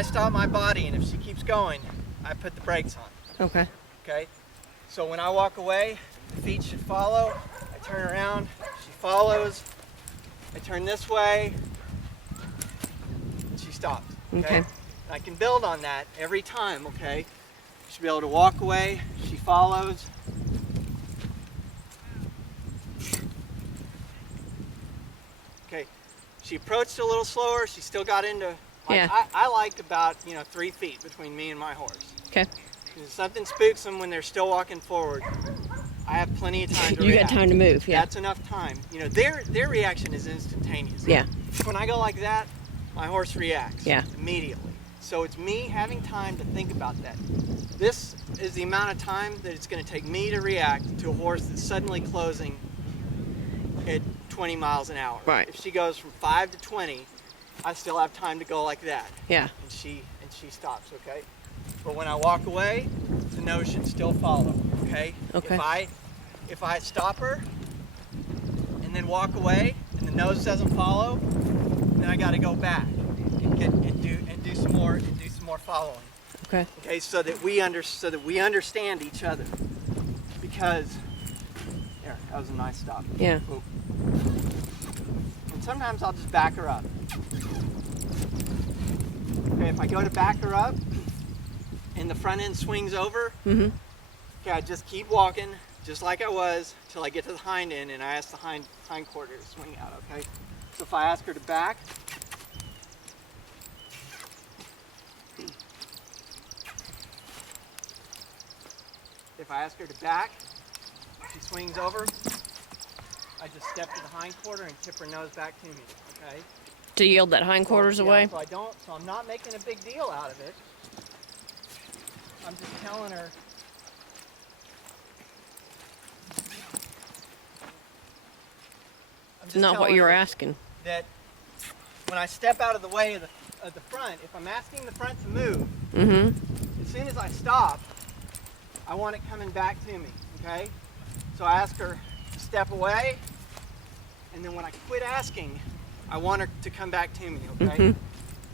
I stop my body, and if she keeps going, I put the brakes on. Okay. Okay? So when I walk away, the feet should follow. I turn around, she follows. I turn this way, and she stops. Okay? Okay. I can build on that every time, okay? You should be able to walk away, she follows. Okay, she approached a little slower, she still got into, like, Yeah. I like about, 3 feet between me and my horse. Okay. If something spooks them when they're still walking forward, I have plenty of time to You react. got time to move, yeah. That's enough time. Their reaction is instantaneous. Yeah. When I go like that, my horse reacts immediately. So it's me having time to think about that. This is the amount of time that it's going to take me to react to a horse that's suddenly closing at 20 miles an hour. Right. If she goes from 5 to 20, I still have time to go like that. Yeah. And she stops, okay? But when I walk away, the nose should still follow, okay? Okay. If I stop her and then walk away and the nose doesn't follow, then I got to go back and do some more following. Okay. Okay, so that we understand each other. Because there, that was a nice stop. Yeah. Oop. And sometimes I'll just back her up. Okay, if I go to back her up and the front end swings over, Mhm. okay, I just keep walking just like I was till I get to the hind end, and I ask the hind quarter to swing out, okay? So if I ask her to back, she swings over, I just step to the hind quarter and tip her nose back to me, okay? To yield that hindquarters So, away? So I'm not making a big deal out of it. I'm just telling her. It's not what you were asking. That when I step out of the way of the front, if I'm asking the front to move, Mm-hmm. as soon as I stop, I want it coming back to me, okay? So I ask her to step away, and then when I quit asking, I want her to come back to me, okay? Mhm.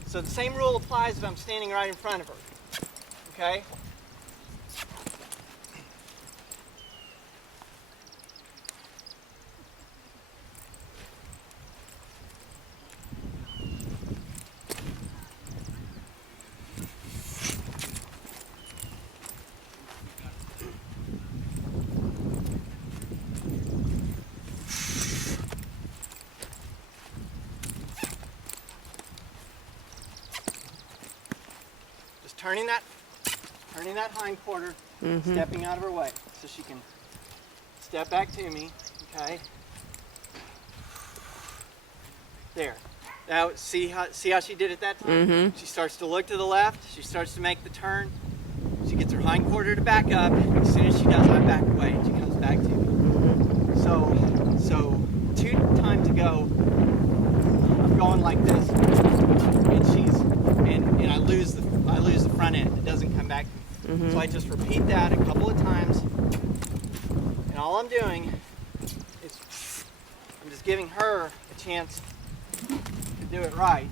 So the same rule applies if I'm standing right in front of her, okay? Turning that hind quarter, Mhm. stepping out of her way so she can step back to me, okay? There. Now see how she did it that time? Mhm. She starts to look to the left, she starts to make the turn, she gets her hind quarter to back up, as soon as she does, I back away and she comes back to me. Mhm. So 2 times ago, I'm going like this, and I lose the front end. It doesn't come back to me. Mhm. So I just repeat that a couple of times, and all I'm doing is I'm just giving her a chance to do it right.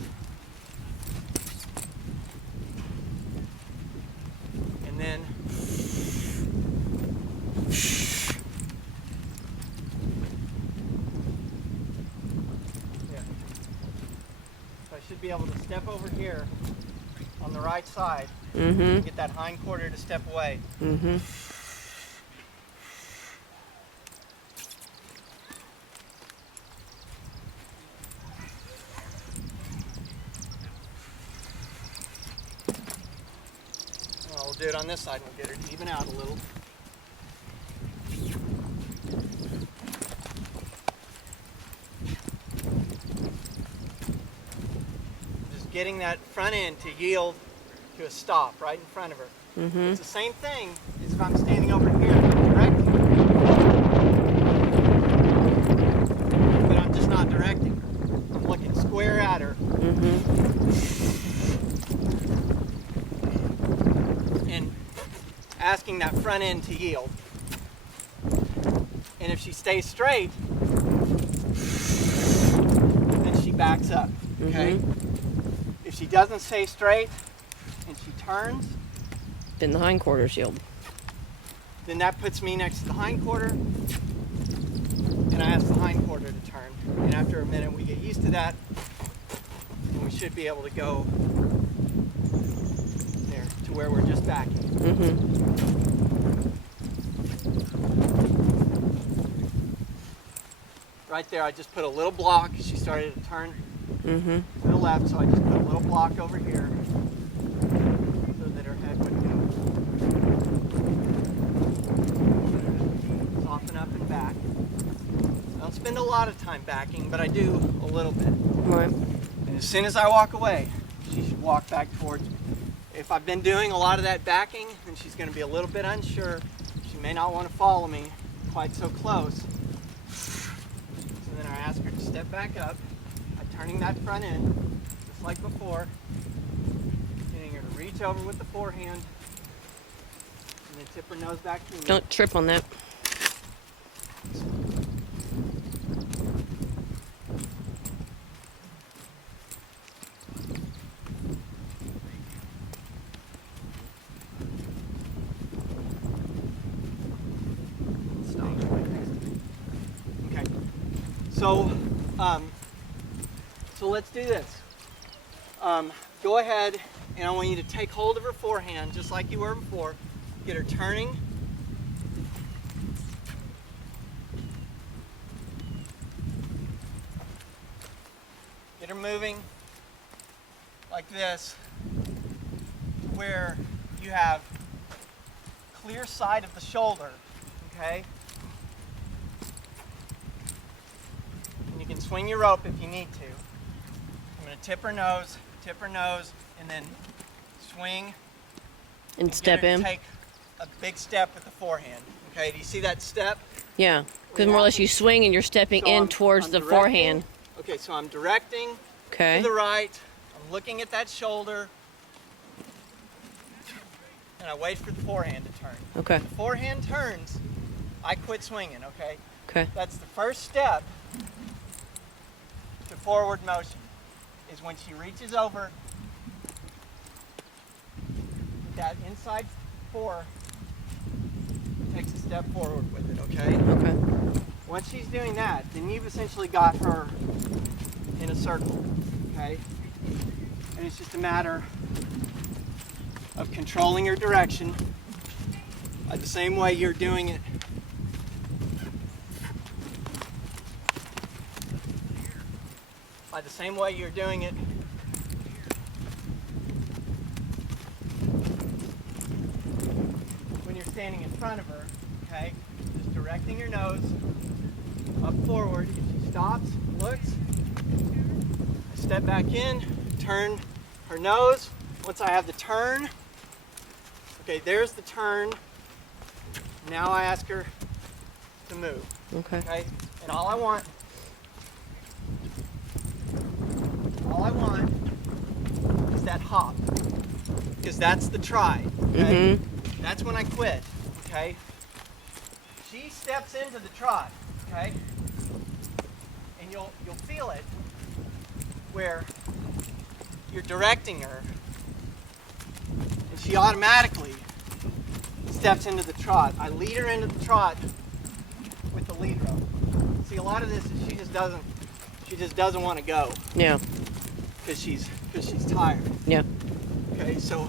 And then so I should be able to step over here on the right side Mhm. and get that hind quarter to step away. Mhm. Well, we'll do it on this side and we'll get her to even out a little. Just getting that front end to yield to a stop right in front of her. Mhm. It's the same thing as if I'm standing over here directing her. But I'm just not directing her. I'm looking square at her. Mhm. And asking that front end to yield. And if she stays straight, then she backs up, okay? Mhm. If she doesn't stay straight, and she turns, Then the hindquarters yield. then that puts me next to the hindquarter, and I ask the hindquarter to turn. And after a minute, we get used to that, and we should be able to go there to where we're just backing. Right there, I just put a little block. She started to turn to the left, so I just put a little block over here so that her head would go. Soften up and back. I don't spend a lot of time backing, but I do a little bit. Right. And as soon as I walk away, she should walk back towards me. If I've been doing a lot of that backing, then she's going to be a little bit unsure. She may not want to follow me quite so close. So then I ask her to step back up. I'm turning that front end, just like before. Getting her to reach over with the forehand. And then tip her nose back to me. Don't trip on that. Stop right next to me. Okay. So let's do this. Go ahead, and I want you to take hold of her forehand just like you were before. Get her turning. Get her moving like this, where you have clear sight of the shoulder, okay? And you can swing your rope if you need to. I'm going to tip her nose, and then swing And get step her to in. take a big step with the forehand. Okay, do you see that step? Yeah. Because more or less you swing and you're stepping So in I'm towards the directing. forehand. Okay, so I'm directing Okay. to the right. I'm looking at that shoulder. And I wait for the forehand to turn. Okay. The forehand turns, I quit swinging, okay? Okay. That's the first step to forward motion, is when she reaches over with that inside four, takes a step forward with it, okay? Okay. Once she's doing that, then you've essentially got her in a circle, okay? And it's just a matter of controlling her direction by the same way you're doing it. By the same way you're doing it when you're standing in front of her, okay? Just directing your nose up forward. If she stops, looks, I step back in, turn her nose. Once I have the turn, okay, there's the turn. Now I ask her to move, Okay. okay? And all I want is that hop, because that's the try, okay? That's when I quit, okay? She steps into the trot, okay? And you'll feel it where you're directing her, and she automatically steps into the trot. I lead her into the trot with the lead rope. See, a lot of this is she just doesn't want to go Yeah. because she's tired. Yeah. Okay, so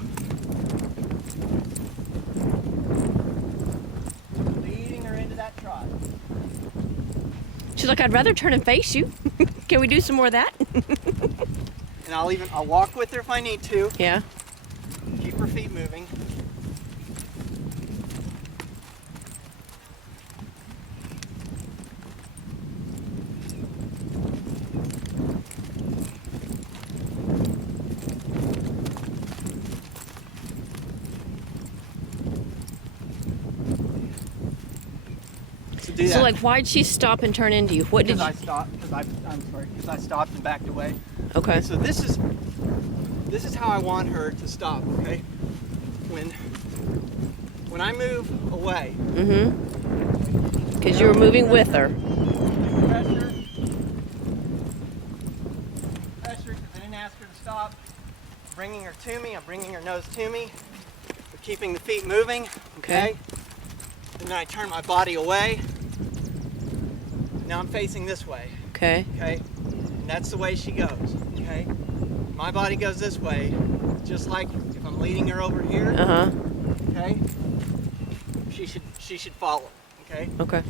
leading her into that trot. She's like, I'd rather turn and face you. Can we do some more of that? And I'll walk with her if I need to. Yeah. Keep her feet moving. Do So that. like, why'd she stop and turn into you? What did Because you? I stopped. Because I stopped and backed away. Okay. So this is how I want her to stop. Okay. When I move away. Because you were moving with her. Pressure. Because I didn't ask her to stop. bringing her to me. I'm bringing her nose to me. We're keeping the feet moving, okay? And then I turn my body away. Now I'm facing this way, Okay. okay? And that's the way she goes, okay? My body goes this way, just like if I'm leading her over here, Uh-huh. okay? She should follow, okay? Okay.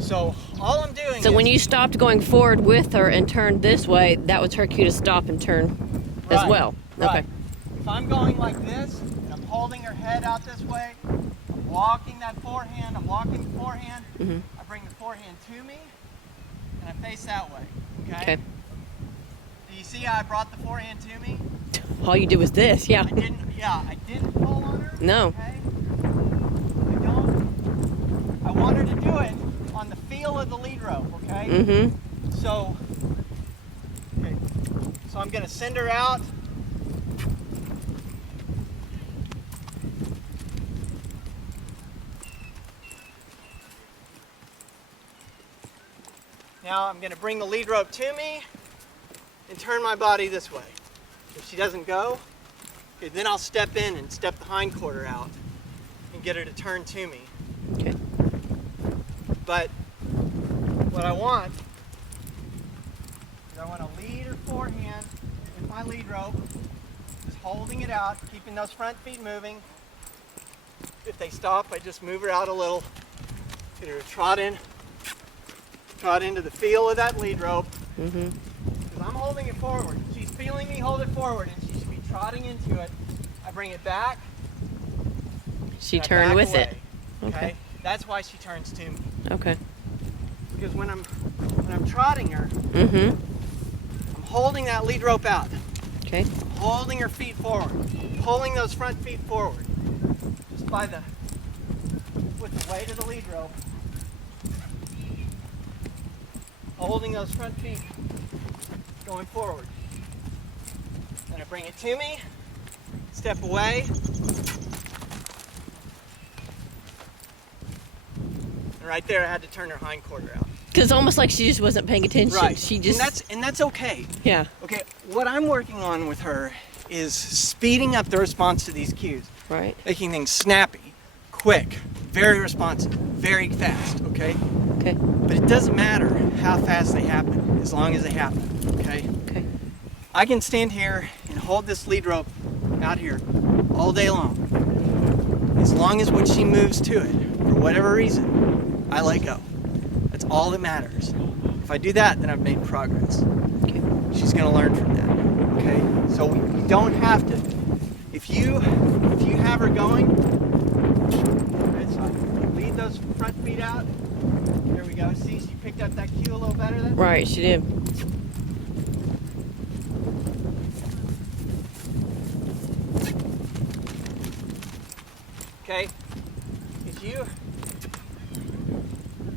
So all I'm doing So is, when you stopped going forward with her and turned this way, that was her cue to stop and turn as Right, well. right. Okay. If I'm going like this, and I'm holding her head out this way, I'm walking that forehand, I'm walking the forehand, Mhm. I bring the forehand to me, and I face that way, okay? Okay. Do you see how I brought the forehand to me? All you did was this, yeah. I didn't pull on her, No. okay? I want her to do it on the feel of the lead rope, okay? Mm-hmm. So I'm gonna send her out. Now I'm gonna bring the lead rope to me and turn my body this way. If she doesn't go, okay, then I'll step in and step the hind quarter out and get her to turn to me. Okay. But what I want is I want to lead her forehand with my lead rope, just holding it out, keeping those front feet moving. If they stop, I just move her out a little, get her to trot into the feel of that lead rope. Mm-hmm. Because I'm holding it forward. She's feeling me hold it forward, and she should be trotting into it. I bring it back. She and I turned back with away, it. Okay. That's why she turns to me. Okay. Because when I'm trotting her, Mm-hmm. I'm holding that lead rope out. Okay. I'm holding her feet forward, pulling those front feet forward, just with the weight of the lead rope. Holding those front feet going forward. Then I bring it to me, step away, and right there I had to turn her hind quarter out. Because almost like she just wasn't paying attention. Right. She just. And that's okay. Yeah. Okay, what I'm working on with her is speeding up the response to these cues, Right. making things snappy, quick, very responsive, very fast, okay? Okay. But it doesn't matter how fast they happen, as long as they happen, okay? Okay. I can stand here and hold this lead rope out here all day long. As long as when she moves to it, for whatever reason, I let go. That's all that matters. If I do that, then I've made progress. Okay. She's going to learn from that, okay? So we don't have to. If you have her going, right, so lead those front feet out. There we go. See, she picked up that cue a little better then? Right, she did. Okay. If you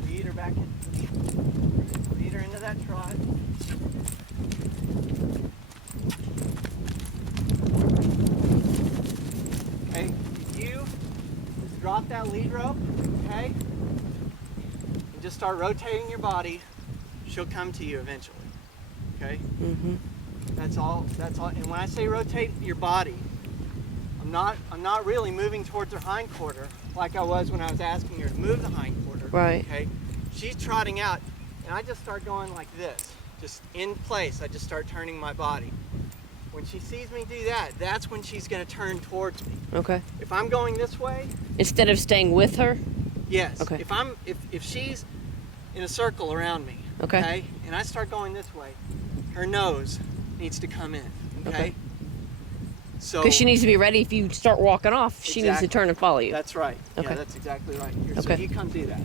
lead her back in, lead her into that trot. Okay. If you just drop that lead rope, okay, and just start rotating your body, she'll come to you eventually. Okay. Mm-hmm. That's all. And when I say rotate your body, I'm not really moving towards her hind quarter like I was when I was asking her to move the hind quarter. Right. Okay. She's trotting out, and I just start going like this, just in place. I just start turning my body. When she sees me do that, that's when she's going to turn towards me. Okay. If I'm going this way, Instead of staying with her? yes. Okay. If she's in a circle around me, Okay. and I start going this way, her nose needs to come in. Okay. So Because she needs to be ready if you start walking off. She needs to Exactly. turn and follow you. That's right. Okay. Yeah, that's exactly right. Here, Okay. so you come do that.